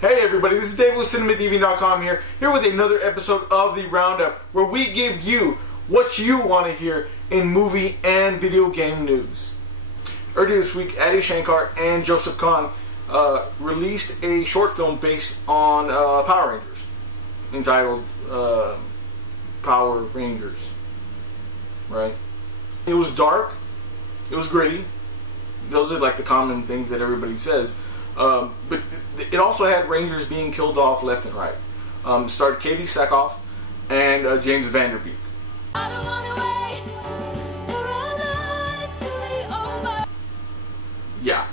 Hey everybody, this is Dave with CinemaDeviant.com here with another episode of the Roundup, where we give you what you want to hear in movie and video game news. Earlier this week, Adi Shankar and Joseph Kahn released a short film based on Power Rangers, entitled Power Rangers. Right? It was dark, it was gritty. Those are like the common things that everybody says. But it also had Rangers being killed off left and right. Starred Katie Sackhoff and James Vanderbeek. Yeah,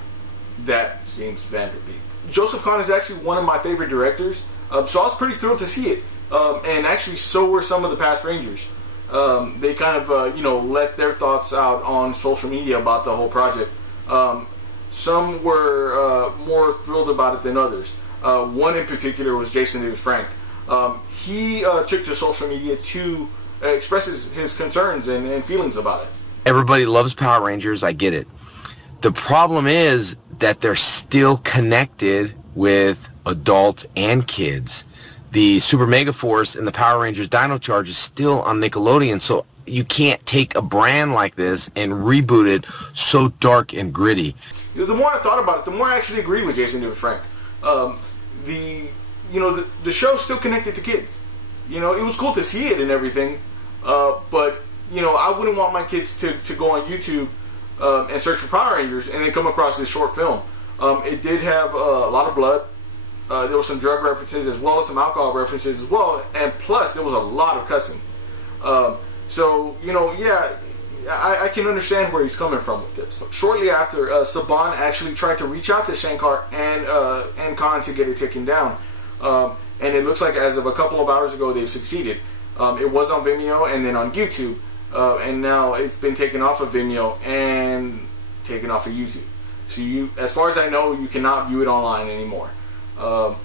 that James Vanderbeek. Joseph Kahn is actually one of my favorite directors, so I was pretty thrilled to see it. And actually, so were some of the past Rangers. They kind of, let their thoughts out on social media about the whole project. Some were more thrilled about it than others. One in particular was Jason David Frank. He took to social media to express his concerns and feelings about it. Everybody loves Power Rangers, I get it. The problem is that they're still connected with adults and kids. The Super Mega Force and the Power Rangers Dino Charge is still on Nickelodeon, so you can't take a brand like this and reboot it so dark and gritty. The more I thought about it, the more I actually agreed with Jason David Frank. The show's still connected to kids. It was cool to see it and everything, but I wouldn't want my kids to go on YouTube and search for Power Rangers and then come across this short film. It did have a lot of blood. There were some drug references as well as some alcohol references as well, and plus there was a lot of cussing. I can understand where he's coming from with this. Shortly after, Saban actually tried to reach out to Shankar and Kahn to get it taken down. And it looks like as of a couple of hours ago they've succeeded. It was on Vimeo and then on YouTube. And now it's been taken off of Vimeo and taken off of YouTube. So as far as I know, you cannot view it online anymore. On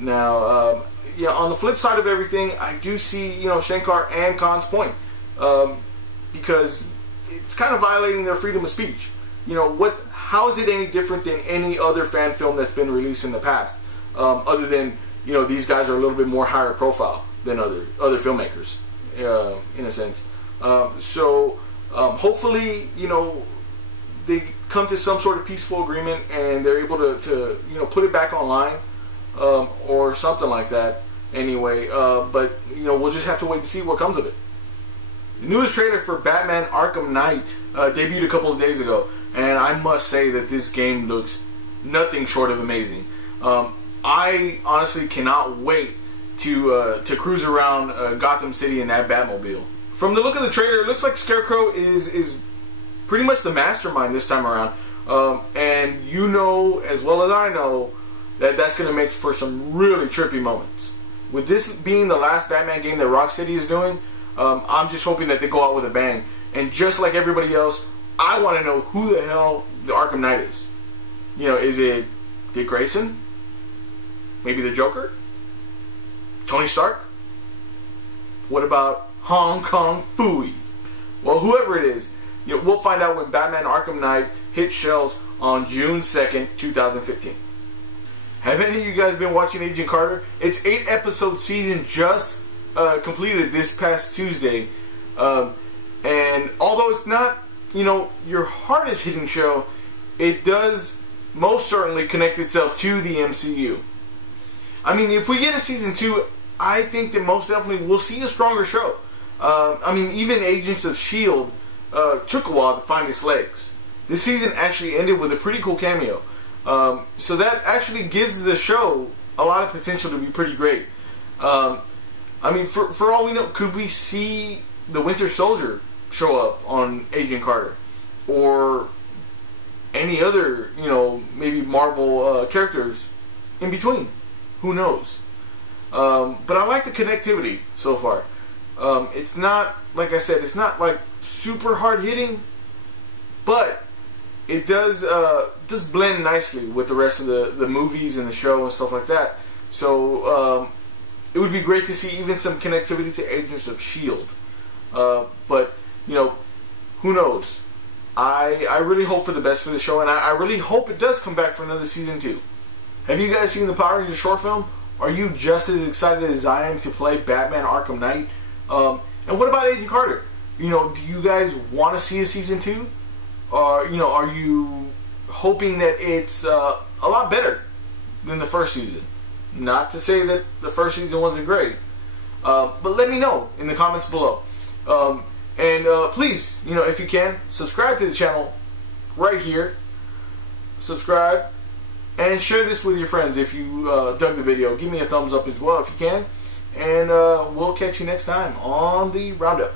the flip side of everything, I do see, Shankar and Kahn's point. Because it's kind of violating their freedom of speech. How is it any different than any other fan film that's been released in the past? Other than, these guys are a little bit more higher profile than other filmmakers, in a sense. Hopefully, they come to some sort of peaceful agreement and they're able to put it back online, or something like that anyway. But we'll just have to wait and see what comes of it. The newest trailer for Batman Arkham Knight debuted a couple of days ago, and I must say that this game looks nothing short of amazing. I honestly cannot wait to cruise around Gotham City in that Batmobile. From the look of the trailer, it looks like Scarecrow is pretty much the mastermind this time around, and as well as I know that that's going to make for some really trippy moments. With this being the last Batman game that Rocksteady is doing, I'm just hoping that they go out with a bang. And just like everybody else, I want to know who the hell the Arkham Knight is. Is it Dick Grayson? Maybe the Joker? Tony Stark? What about Hong Kong Phooey? Well, whoever it is, we'll find out when Batman Arkham Knight hits shelves on June 2nd, 2015. Have any of you guys been watching Agent Carter? Its 8-episode season just completed this past Tuesday, and although it's not your hardest hitting show, it does most certainly connect itself to the MCU. I mean, if we get a season 2, I think that most definitely we'll see a stronger show. Even Agents of S.H.I.E.L.D. Took a while to find its legs. This season actually ended with a pretty cool cameo, so that actually gives the show a lot of potential to be pretty great. For all we know, could we see the Winter Soldier show up on Agent Carter? Or any other, maybe Marvel characters in between? Who knows? But I like the connectivity so far. It's not, like I said, it's not like super hard hitting, but it does blend nicely with the rest of the movies and the show and stuff like that. So it would be great to see even some connectivity to Agents of S.H.I.E.L.D. But who knows? I really hope for the best for the show, and I really hope it does come back for another season 2. Have you guys seen the Power Rangers short film? Are you just as excited as I am to play Batman Arkham Knight? And what about Agent Carter? You know, do you guys want to see a season 2? Or, you know, are you hoping that it's a lot better than the first season? Not to say that the first season wasn't great. But let me know in the comments below. And please, you know, if you can, subscribe to the channel right here. Subscribe. And share this with your friends if you dug the video. Give me a thumbs up as well if you can. And we'll catch you next time on the Roundup.